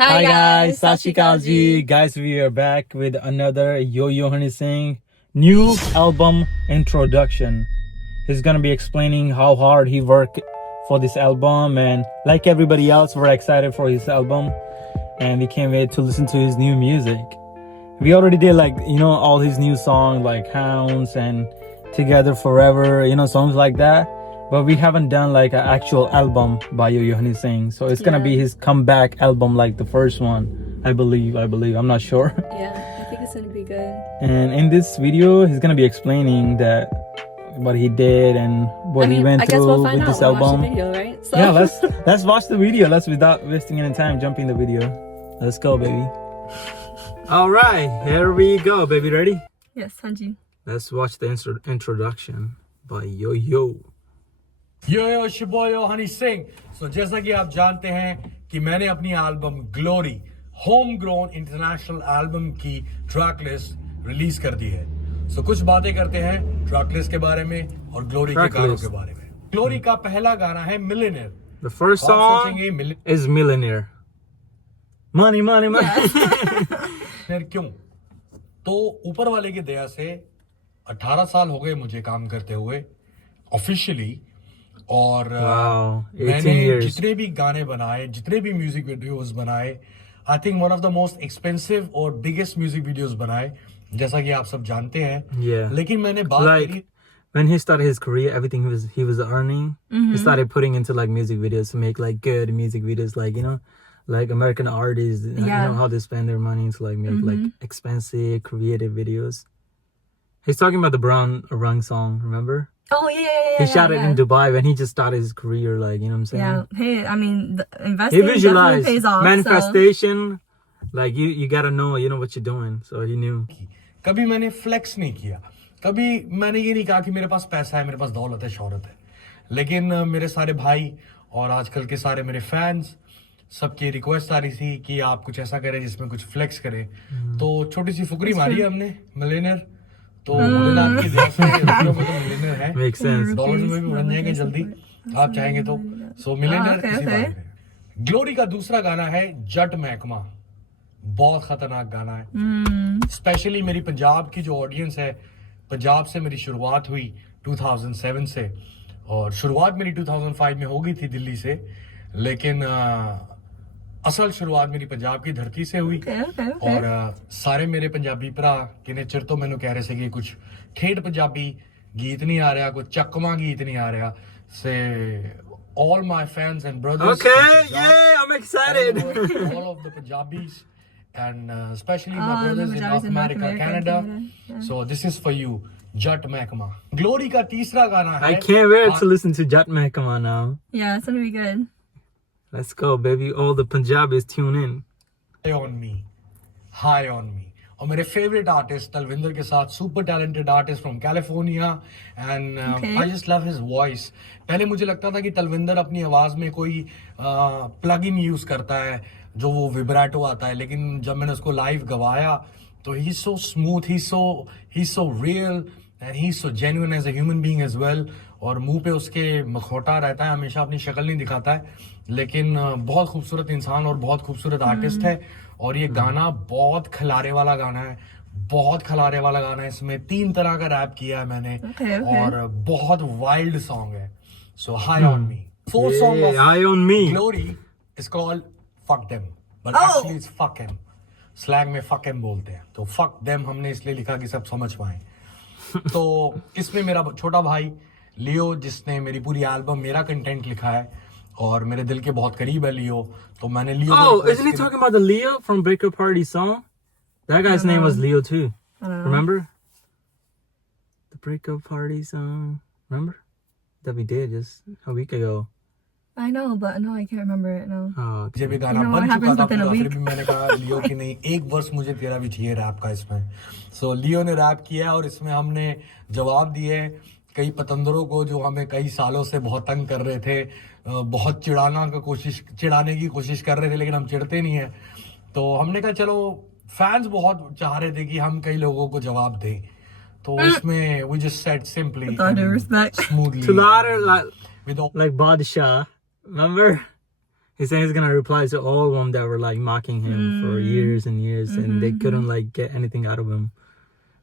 Hi guys, Sat Shri Akal ji. Guys, we are back with another Yo-Yo Honey Singh new album introduction. He's gonna be explaining how hard he worked for this album, and like everybody else, we're excited for his album, and we can't wait to listen to his new music. We already did all his new songs like Hounds and Together Forever, songs like that. But we haven't done like an actual album by Yo-Yo Honey Singh. So it's gonna be his comeback album like the first one. I believe. I'm not sure. Yeah, I think it's gonna be good. And in this video, he's gonna be explaining that what he did and what he went through we'll find with out. this We'll album. watch the video, right? So. Yeah, let's watch the video. Let's without wasting any time jump in the video. Let's go, baby. All right, here we go, baby. Ready? Yes, Hanji. Let's watch the introduction by Yo-Yo. यो शिबोयो हनी सिंह। सो जैसा कि आप जानते हैं कि मैंने अपनी album glory home grown international album की track list release कर दी है। सो कुछ बातें करते हैं ट्रैक लिस्ट के बारे में और ग्लोरी के गानों के बारे में। ग्लोरी का पहला गाना है millionaire. The first song is Millionaire. Money. फिर क्यों? तो ऊपर वाले की दया से 18 साल हो गए मुझे काम करते हुए ऑफिशियली, और मैंने जितने भी गाने बनाए, जितने भी म्यूजिक वीडियोस बनाए, I think one of the most expensive और बिगेस्ट म्यूजिक वीडियोस बनाए, जैसा कि आप सब जानते हैं। लेकिन मैंने बात करी when he started his career, everything he was earning, he started putting into like music videos to make like good music videos, like American artists, you know how they spend their money to like make like expensive creative videos. He's talking about the Brown Rung song, remember? Oh yeah. He shot it in Dubai when he just started his career, like, you know what I'm saying? Yeah. Hey, I mean, the investing definitely pays off. Manifestation, like you gotta know, what you're doing. So he knew. कभी मैंने flex नहीं किया, कभी मैंने ये नहीं कहा कि मेरे पास पैसा है, मेरे पास दौलत है, शोहरत है। लेकिन मेरे सारे भाई और आजकल के सारे मेरे फैंस, सबकी रिक्वेस्ट आ रही थी कि आप कुछ ऐसा करें जिसमें कुछ फ्लेक्स करें। तो छोटी सी फुकरी मारी है हमने, मिलियनेयर। तो आपकी मिलियनेयर है, डॉलर में भी बन जाएंगे जल्दी आप चाहेंगे तो। सो मिलियनेयर। ग्लोरी का दूसरा गाना है जट महकमा। बहुत खतरनाक गाना है। स्पेशली मेरी पंजाब की जो ऑडियंस है, पंजाब से मेरी शुरुआत हुई 2007 से, और शुरुआत मेरी 2005 में हो गई थी दिल्ली से, लेकिन असल शुरुआत मेरी पंजाब की धरती से हुई। और सारे मेरे पंजाबी भरा किने चिर तो मैंने कह रहे थे कि कुछ ठेठ पंजाबी गीत नहीं आ रहा, कुछ चकमा गीत नहीं आ रहा। से all my fans and brothers, I'm excited. all of the Punjabis and especially my brothers in North America, Canada. So this is for you, Jat Mahkama. Glory का तीसरा गाना है। I can't wait to listen to Jat Mahkama now. Yeah, it's gonna be good. Let's go, baby. All the Punjabis tune in. High on me. और मेरे favourite artist Talwinder के साथ, super talented artist from California, and I just love his voice. पहले मुझे लगता था कि तलविंदर अपनी आवाज में कोई प्लग इन यूज करता है जो वो विब्राटो आता है, लेकिन जब मैंने उसको लाइव गवाया तो he so smooth, he so real and he so genuine as a human being as well. और मुंह पे उसके मखौटा रहता है, हमेशा अपनी शक्ल नहीं दिखाता है, लेकिन बहुत खूबसूरत इंसान और बहुत खूबसूरत आर्टिस्ट है। और ये गाना बहुत खिलारे वाला गाना है, बहुत खिलारे वाला गाना है। इसमें 3 तरह का रैप किया है मैंने, और बहुत वाइल्ड सॉन्ग है। So high on me. Fourth song of High on Me Glory is called fuck them, but actually it's fuck him. Slang में फक हिम बोलते हैं, तो फक देम हमने इसलिए लिखा कि सब समझ पाए। तो इसमें मेरा छोटा भाई लियो, जिसने मेरी पूरी एल्बम, मेरा कंटेंट लिखा है, और मेरे दिल के बहुत करीब है लियो। तो मैंने लियो isn't he talking about the Leo from Breakup Party song? That guy's name was Leo too. Remember? The Breakup Party song. Remember? That we did just a week ago. I know, but no, I can't remember it now. जब भी गाना बन चुका था पूरा, फिर भी मैंने कहा लियो की नहीं, एक वर्ष मुझे तेरा भी चाहिए रैप का इसमें। सो लियो ने रैप किया है, और इसमें हमने जवाब दिए कई पतंदरों को जो हमें कई सालों से बहुत तंग कर रहे थे, बहुत चिढ़ाने की कोशिश कर रहे थे, लेकिन हम चिढ़ते नहीं है। तो हमने कहा चलो, फैंस बहुत चाह रहे थे कि हम कई लोगों को जवाब दें, तो इसमें we just said simply, respect, smoothly, to the other, like Badshah, remember? He said he's gonna reply to all of them that were like mocking him for years and years, and they couldn't like get anything out of him.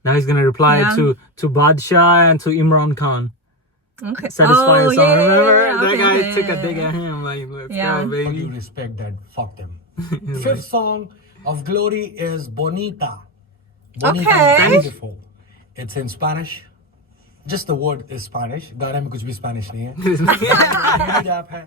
Now he's gonna reply to Badshah and to Imran Khan. Okay. Satisfy Oh, a song. yeah, yeah, Remember yeah, that okay, guy okay, took yeah, a dig yeah. at him like, let's Yeah. go, All baby. you respect that. Fuck them. Fifth song of Glory is Bonita. Bonita Okay. is beautiful. It's in Spanish. Just the word is Spanish. गाने में कुछ भी Spanish नहीं है. Hindi rap है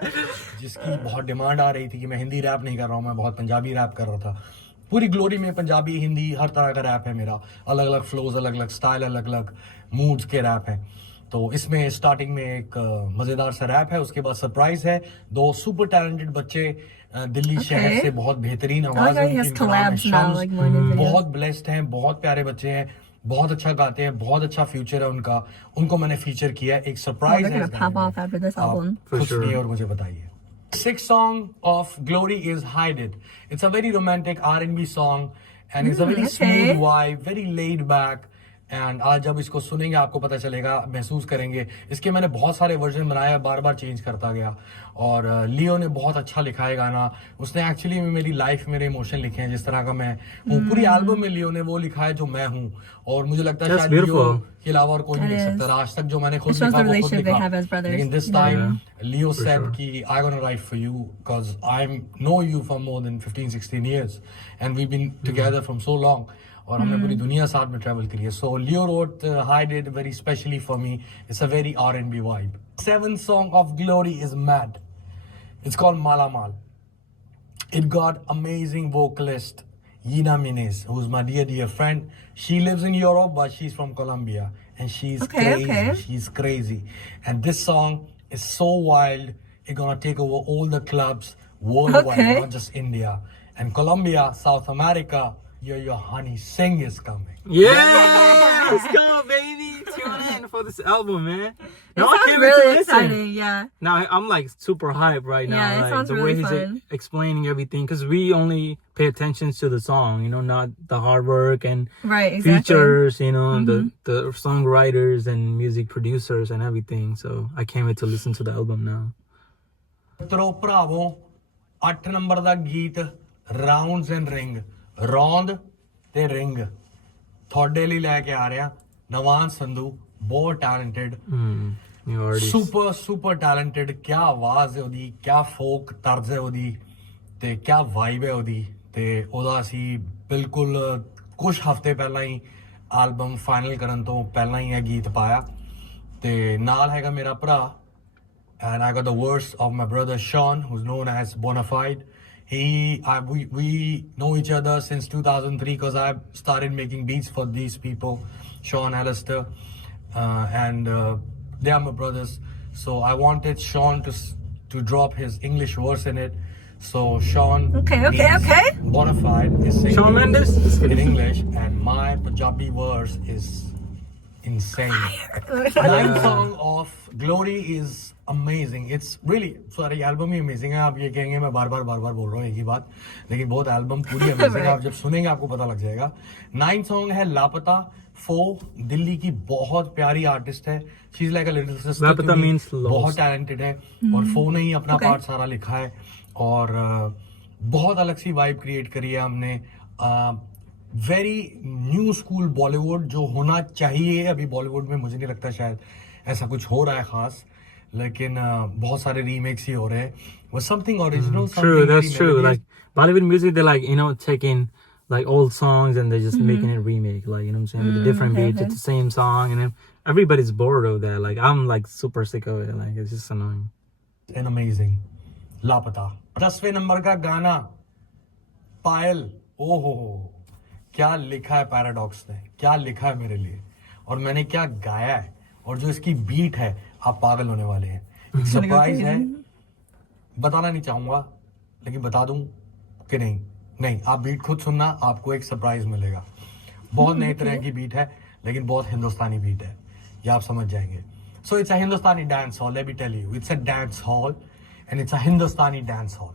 जिसकी बहुत demand आ रही थी कि मैं हिंदी रैप नहीं कर रहा हूँ, मैं बहुत पंजाबी रैप कर रहा था. पूरी ग्लोरी में पंजाबी हिंदी हर तरह का रैप है मेरा. अलग अलग फ्लोज, अलग अलग स्टाइल, अलग अलग मूड्स के रैप हैं. तो इसमें स्टार्टिंग में एक मजेदार सा रैप है, उसके बाद सरप्राइज है. दो सुपर टैलेंटेड बच्चे दिल्ली शहर से, बहुत बेहतरीन आवाज है he has उनकी. इनका नाम है collabs now, Shams. like more in his videos. बहुत ब्लेस्ड हैं, बहुत प्यारे बच्चे हैं, बहुत अच्छा गाते हैं, बहुत अच्छा फ्यूचर है उनका. उनको मैंने फीचर किया है. एक Oh, सरप्राइज they're है gonna इस pop गाने off में. after this आप album. For खुद sure. सुनिए और मुझे बताइए. Sixth song of Glory is Hide It. It's a very romantic R&B song and it's a very okay. smooth vibe, very laid back. And आज जब इसको सुनेंगे आपको पता चलेगा, महसूस करेंगे. इसके मैंने बहुत सारे वर्जन बनाए, बार बार चेंज करता गया. और लियो ने बहुत अच्छा लिखा है गाना. उसने एक्चुअली में मेरी लाइफ, मेरे इमोशन लिखे हैं, जिस तरह का मैं हूँ. पूरी एल्बम में लियो ने वो लिखा है जो मैं हूँ. और मुझे लगता है That's शायद लियो beautiful. के अलावा और कोई नहीं It लिख is. सकता. आज तक जो मैंने खुद It shows लिखा the वो खुद relationship they have as लिखा. brothers. लेकिन this Yeah. Time Leo For said sure. कि I gonna write for you because I know you for more than 15-16 years and we've been together from so long. और हमने पूरी दुनिया साथ में travel करी है. सो लियो road Hide It very specially for me. It's a very R&B vibe. Seventh song of Glory is Mad. It's called Mala Mal. It got amazing vocalist Yina Minez, who's my dear friend. She lives in Europe, but she's from Colombia, and she's Okay, crazy. okay. She's crazy, and this song is so wild. It's gonna take over all the clubs worldwide, Okay. not just India and Colombia, South America. Your honey sing is coming. Yeah, let's go, baby. Tune in for this album, man. It Now I sounds can't wait really to listen. exciting. Yeah. Now I'm like super hyped right now. Yeah, it like sounds the really way he's fun. explaining everything, because we only pay attention to the song, you know, not the hard work and Right. Exactly. features, you know, the songwriters and music producers and everything. So I can't wait to listen to the album now. ਮਿੱਤਰੋ ਭਰਾਵੋ 8 number ਦਾ ਗੀਤ rounds and ring, ਰੌਂਦ ਤੇ ring ਤੁਹਾਡੇ ਲਈ ਲੈ ਕੇ ਆ ਰਿਹਾ. ਨਵਾਨ ਸੰਧੂ, ਬਹੁਤ talented, You already super talented. ਕਿਆ ਆਵਾਜ਼ ਹੈ ਉਹਦੀ, ਕਿਆ ਫੋਕ ਤਰਜ਼ ਹੈ ਉਹਦੀ, ਤੇ ਕਿਆ ਵਾਈਬ ਹੈ ਉਹਦੀ. ਤੇ ਉਹਦਾ ਅਸੀਂ ਬਿਲਕੁਲ ਕੁਝ ਹਫ਼ਤੇ ਪਹਿਲਾਂ ਹੀ ਐਲਬਮ ਫਾਈਨਲ ਕਰਨ ਤੋਂ ਪਹਿਲਾਂ ਹੀ ਇਹ ਗੀਤ ਪਾਇਆ. ਤੇ ਨਾਲ ਹੈਗਾ ਮੇਰਾ ਭਰਾ. And I got the verse of my brother Sean, who's known as Bonafide. We know each other since 2003 because I started making beats for these people, Sean, Alistair, and they are my brothers. So I wanted Sean to drop his English verse in it. So Sean, Okay. Bonafide is singing Shawn Mendes? in English, and my Punjabi verse is insane. Ninth song of Glory is amazing. It's really, sorry, album he amazing है. आप ये कहेंगे मैं बार बार बोल रहा हूँ एक ही बात, लेकिन बहुत एल्बम पूरी amazing है. आप जब सुनेंगे आपको पता लग जाएगा. नाइन्थ सॉन्ग है लापता. फो दिल्ली की बहुत प्यारी आर्टिस्ट है. She is like a little sister. लापता means lost. बहुत टैलेंटेड है और फो ने ही अपना Okay. पार्ट सारा लिखा है और बहुत अलग सी वाइब क्रिएट करी है हमने. वेरी न्यू स्कूल बॉलीवुड जो होना चाहिए. अभी बॉलीवुड में मुझे नहीं लगता शायद ऐसा कुछ हो रहा है खास, लेकिन बहुत सारे रीमेक्स ही हो रहे हैं. Was something original, True, something that's very true. melodious. Like Bollywood music, they're like, you know, taking like old songs and they're just making it remake, like, you know what I'm saying, with a different okay, beat. okay. It's the same song, and then everybody's bored of that. Like I'm like super sick of it. Like it's just annoying. And amazing. लापता. 10वें number का गाना पायल. ओहो, क्या लिखा है paradox ने, क्या लिखा है मेरे लिए, और मैंने क्या गाया है, और जो इसकी बीट है आप पागल होने वाले हैं. एक सरप्राइज है, बताना नहीं चाहूंगा लेकिन बता दूं कि नहीं आप बीट खुद सुनना, आपको एक सरप्राइज मिलेगा. बहुत नए तरह की बीट है लेकिन बहुत हिंदुस्तानी बीट है, ये आप समझ जाएंगे. So it's a Hindustani dance hall. Let me tell you, it's a dance hall and it's a Hindustani dance hall.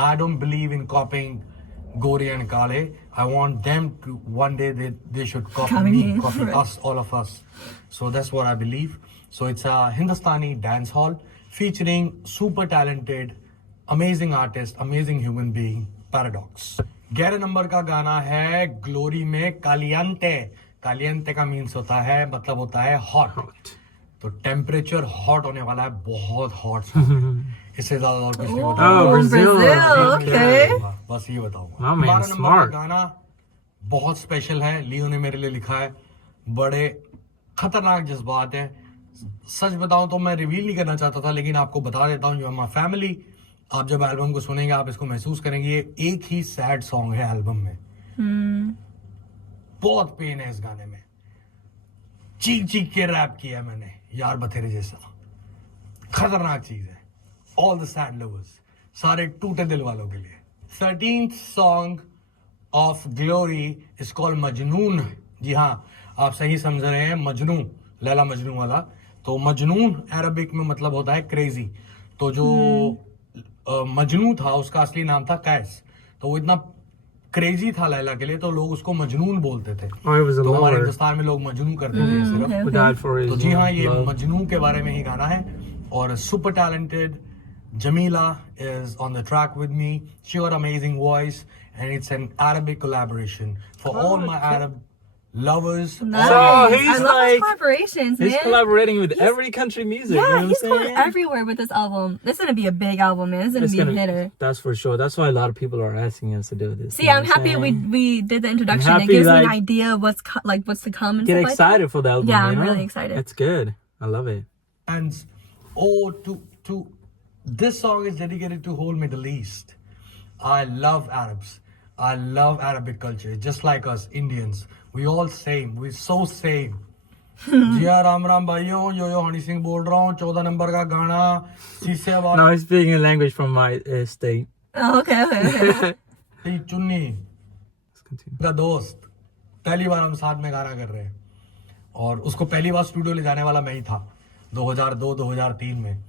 I don't believe in copying Gori and Kale. I want them to one day they should copy Copy me, me, copy right. us, all of us. So that's what I believe. So it's a Hindustani dance hall featuring super talented amazing artist, amazing human being, paradox. 11 number का गाना है glory में कालियंते। कालियंते का means होता है, मतलब होता है हॉट। तो टेम्परेचर हॉट होने वाला है, बहुत हॉट। इससे ज्यादा और कुछ नहीं Oh, बताऊंगा। Brazil, okay. बस ये बताऊंगा। Wow, man, 12 नंबर का smart. गाना बहुत स्पेशल है, लियो ने मेरे लिए लिखा है। बड़े खतरनाक जज्बात हैं। सच बताऊं तो मैं रिवील नहीं करना चाहता था, लेकिन आपको बता देता हूं, यू आर माय फैमिली। आप जब एल्बम को सुनेंगे आप इसको महसूस करेंगे। ये एक ही सैड सॉन्ग है एल्बम में। बहुत पेन है इस गाने में। चीख चीख के रैप किया है मैंने, यार बथेरे जैसा। खतरनाक चीज है। ऑल द सैड लवर्स, सारे टूटे दिल वालों के लिए। 13th song of Glory is called Majnun. जी हाँ, आप सही समझ रहे हैं, मजनू, लैला मजनू वाला। तो मजनून अरबिक में मतलब होता है क्रेजी। तो जो मजनू था उसका असली नाम था कैस। तो वो इतना क्रेजी था लैला के लिए, तो लोग उसको मजनून बोलते थे। Oh, it was a तो हमारे lover हिंदुस्तान में लोग मजनू करते थे सिर्फ। who died for his तो जी हाँ, ये love. मजनू के बारे में ही गाना है। और super talented Jamila is on the track with me. She got amazing voice and it's an Arabic collaboration for all my Arab lovers. Nice. So I he's love his like- collaborations, He's man. collaborating with every country music. Yeah, you know he's what I'm going saying? everywhere with this album. This is gonna be a big album, man. This is It's gonna be gonna- a hitter. That's for sure. That's why a lot of people are asking us to do this. See, you know I'm what happy saying? we did the introduction. happy, It gives me like- an idea of what's what's to come and Get stuff like that. excited for the album. Yeah, you I'm know? really excited. It's good. I love it. And to this song is dedicated to whole Middle East. I love Arabs. I love Arabic culture. Just like us Indians, we all same. We're so same. जी हाँ, राम राम भाइयों, यो हनी सिंह बोल रहा हूँ। 14 number का गाना शीशे No, वाली he's speaking a language from my state. Oh, okay. चुन्नी Let's continue. का दोस्त। पहली बार हम साथ में गाना कर रहे हैं, और उसको पहली बार स्टूडियो ले जाने वाला मैं ही था 2002-2003 में।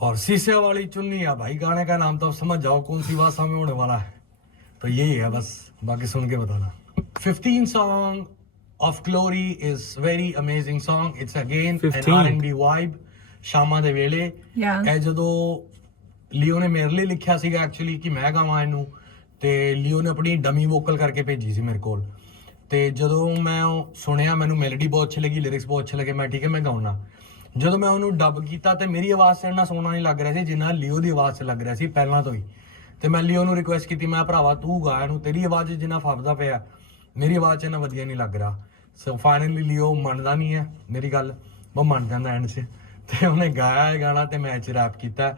और शीशे वाली चुन्नी है भाई गाने का नाम, तो अब समझ जाओ कौन सी भाषा में होने वाला है। तो यही है, बस बाकी सुन के बताना। 15th song of Glory is very amazing song. It's again an 15th. R&B vibe। शामा ਦੇ ਵੇਲੇ Yeah. ਇਹ ਜਦੋਂ ਲਿਓ ਨੇ ਮੇਰੇ ਲਈ ਲਿਖਿਆ ਸੀਗਾ ਐਕਚੁਅਲੀ ਕਿ ਮੈਂ ਗਾਵਾਂ ਇਹਨੂੰ, ਤੇ ਲਿਓ ਨੇ ਆਪਣੀ ਡਮੀ ਵੋਕਲ ਕਰਕੇ ਭੇਜੀ ਸੀ ਮੇਰੇ ਕੋਲ। ਤੇ ਜਦੋਂ ਮੈਂ ਉਹ ਸੁਣਿਆ, ਮੈਨੂੰ ਮੈਲੋਡੀ ਬਹੁਤ ਅੱਛੀ ਲੱਗੀ, ਲਿਰਿਕਸ ਬਹੁਤ ਅੱਛੇ ਲੱਗੇ। ਮੈਂ ਠੀਕ ਹੈ, ਮੈਂ ਗਾਉਣਾ। ਜਦੋਂ ਮੈਂ ਉਹਨੂੰ ਡਬ ਕੀਤਾ ਤੇ ਮੇਰੀ ਆਵਾਜ਼ 'ਚ ਇੰਨਾ ਸੋਹਣਾ ਨਹੀਂ ਲੱਗ ਰਿਹਾ ਸੀ ਜਿੰਨਾ ਲਿਓ ਦੀ ਆਵਾਜ਼ 'ਚ ਲੱਗ ਰਿਹਾ ਸੀ ਪਹਿਲਾਂ ਤੋਂ ਹੀ। ਤੇ ਮੈਂ ਲਿਓ ਨੂੰ ਰਿਕੁਐਸਟ ਕੀਤੀ, ਮੈਂ ਭਰਾਵਾ ਤੂੰ ਗਾ ਇਹਨੂੰ, ਤੇਰੀ ਆਵਾਜ਼ 'ਚ ਜਿੰਨਾ ਫੱਬਦਾ ਪਿਆ ਮੇਰੀ ਆਵਾਜ਼ 'ਚ ਇੰਨਾ ਵਧੀਆ ਨਹੀਂ ਲੱਗ ਰਿਹਾ। ਸੋ ਫਾਈਨਲੀ ਲਿਓ ਮੰਨਦਾ ਨਹੀਂ ਹੈ ਮੇਰੀ ਗੱਲ, ਉਹ ਮੰਨ ਜਾਂਦਾ ਐਂਡ 'ਚ, ਤੇ ਉਹਨੇ ਗਾਇਆ ਇਹ ਗਾਣਾ ਤੇ ਮੈਂ ਇਹ 'ਚ ਰੈਪ ਕੀਤਾ।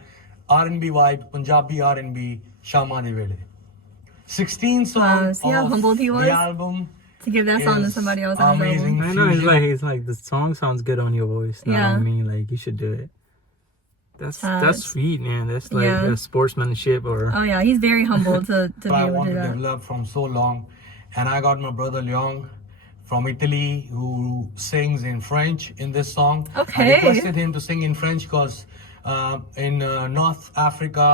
R&B ਵਾਈਬ, ਪੰਜਾਬੀ R&B ਸ਼ਾਮਾਂ ਦੇ ਵੇਲੇ। 16th song Wow, see how of humbled he was? the album To give that song to is somebody else on his amazing. album. I know. He's Fusion. like the song sounds good on your voice. You know Yeah. what I mean? Like you should do it. That's sweet, man. That's like Yeah. a sportsmanship or. Oh yeah, he's very humble to be I able to want do to that. develop from so long. And I got my brother Leong from Italy who sings in French in this song. Okay. I requested him to sing in French because in North Africa,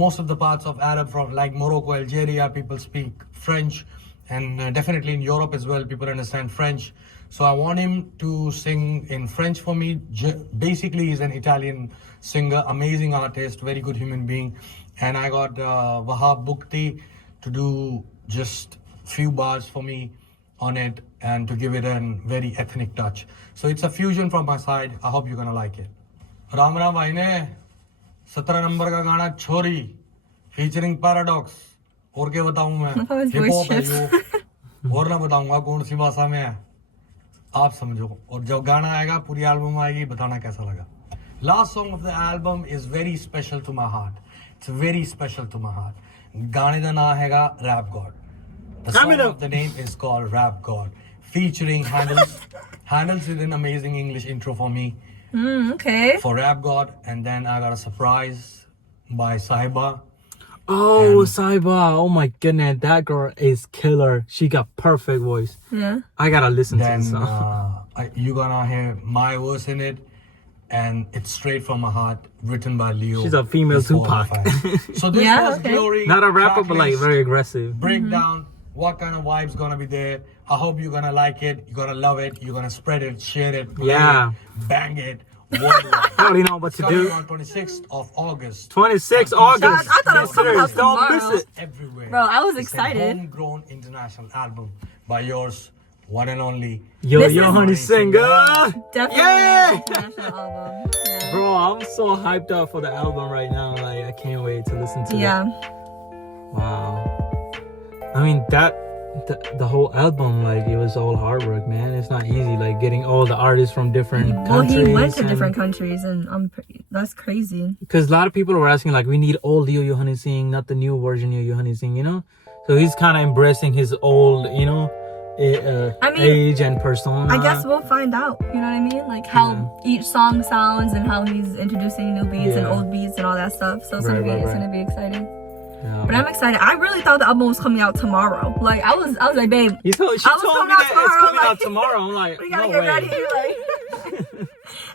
most of the parts of Arab from like Morocco, Algeria, people speak French. And definitely in Europe as well, people understand French. So I want him to sing in French for me. Basically, he's an Italian singer, amazing artist, very good human being. And I got Wahab Bukti to do just few bars for me on it and to give it a very ethnic touch. So it's a fusion from my side. I hope you're gonna like it. Ram Ram भाई ने 17 number का गाना छोरी featuring paradox. और क्या बताऊं मैं, Oh, his hip voice hop है shifts. यो, और ना बताऊंगा कौन सी भाषा में है, आप समझो। और जब गाना आएगा, पूरी एल्बम आएगी, बताना कैसा लगा। Last song of the album is very special to my heart. It's very special to my heart. गाने का नाम हैगा rap god. The song of the name is called Rap God, featuring Handles. Handles did an amazing English intro for me Okay. for Rap God, and then I got a surprise by Sahiba. Oh, Saiba. Oh my goodness, that girl is killer. She got perfect voice. Yeah. I gotta listen to Then this song. you're gonna hear my verse in it, and it's straight from my heart, written by Leo. She's a female This whole Tupac. fact. So this Yeah, was okay. Glory. Not a rapper, but like tracklist, very aggressive. breakdown. What kind of vibes gonna be there? I hope you're gonna like it. You're gonna love it. You're gonna spread it, share it, play Yeah. it, bang it, worldwide. I already know what to Coming do. on 26th of August. 26 I August. thought it was coming out Listeners, don't tomorrow. miss it. Everywhere. Bro, I was It's excited. a homegrown international album by yours, one and only. Yo, This yo, is- honey singer. Definitely Yeah! an international album. Yeah. Bro, I'm so hyped up for the album right now. Like, I can't wait to listen to Yeah. it. Wow. I mean, the whole album, like, it was all hard work, man. It's not easy, like, getting all the artists from different Well, countries. he went to different countries, and that's crazy. Because a lot of people were asking, like, we need old Yo Yo Honey Singh, not the new version Yo Yo Honey Singh, you know? So he's kind of embracing his old, you know, I mean, age and persona. I guess we'll find out. You know what I mean? Like how each song sounds and how he's introducing new beats and Yeah. old beats and all that stuff. So it's Right, gonna be right, it's right. gonna be exciting. Yeah. But I'm excited. I really thought the album was coming out tomorrow. Like I was like, babe, She told me I was that coming it's out tomorrow, coming out like- tomorrow. I'm like, we gotta no get way. ready. Like,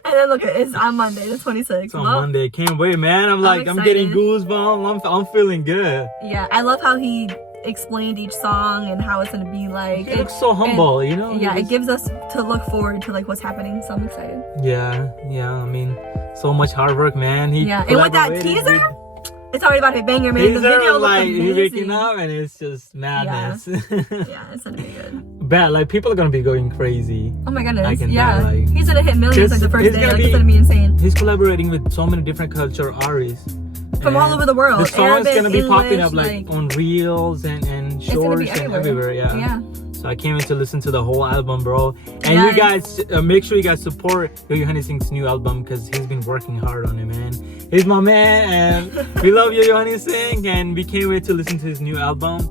and then look, it's on Monday, the 26th. It's on Well, Monday. Can't wait, man. I'm like, I'm getting excited. goosebumps. I'm feeling good. Yeah, I love how he explained each song and how it's gonna be like. He looks so humble, you know? Yeah, He it gives us to look forward to like what's happening. So I'm excited. Yeah. I mean, so much hard work, man. He Yeah, and with that collaborated teaser, with- it's already about to be a banger, man. The teaser, video looks like amazing. he's waking up and it's just madness. Yeah, it's gonna be good. Bad, like people are gonna be going crazy. Oh my goodness. I can Yeah. die, like- He's gonna hit millions like the first It's day. gonna Like, be- it's gonna be insane. He's collaborating with so many different culture artists From all And over the world. The song's Arabic, gonna be popping English, up like on reels and it's gonna be shorts and everywhere. everywhere. Yeah. Yeah. So I can't wait to listen to the whole album, bro. And Yes. you guys, make sure you guys support Yo Yo Honey Singh's new album because he's been working hard on it, man. He's my man, and we love Yo Yo Honey Singh, and we can't wait to listen to his new album.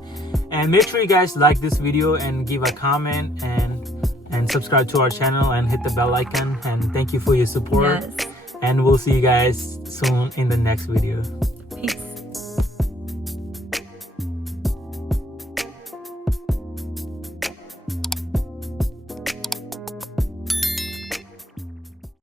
And make sure you guys like this video and give a comment and subscribe to our channel and hit the bell icon. And thank you for your support. Yes. And we'll see you guys soon in the next video.